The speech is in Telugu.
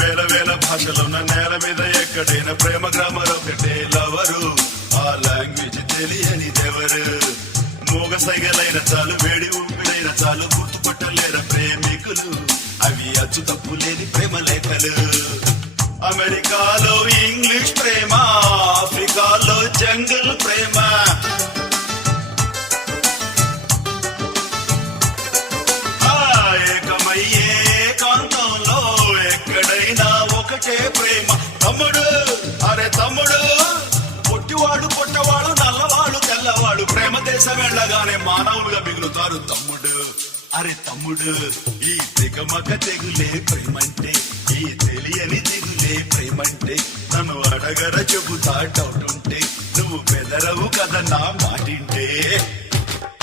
వేల వేల భాషలున్న నేల మీద ఎక్కడైనా ప్రేమ గ్రామర్ ఒకటే లవరు. ఆ లాంగ్వేజ్ తెలియనిదెవరు? మూగ సైగలైన చాలు, వేడి ఊపిడైన చాలు, గుర్తుపట్టలేర ప్రేమికులు. అవి అచ్చు తప్పు లేని ప్రేమ లేఖలు. అమెరికాలో ఇంగ్లీష్ ప్రేమ, ఆఫ్రికాలో జంగల్ ప్రేమ. ఏకమయ్యే కాంతంలో ఎక్కడైనా ఒకటే ప్రేమ. తమ్ముడు, అరే తమ్ముడు, పొట్టివాడు పొట్టవాడు, నల్లవాడు తెల్లవాడు, ప్రేమ దేశం వెళ్ళగానే మానవులుగా మిగులుతారు. తమ్ముడు, అరే తమ్ముడు, ఈ తెగమగ తెగులే ప్రేమంటే, ఈ తెలియని దిగులే ప్రేమంటే. నన్ను అడగర చెబుతా డౌట్ ఉంటే, నువ్వు బెదరవు కదా నా మాటింటే.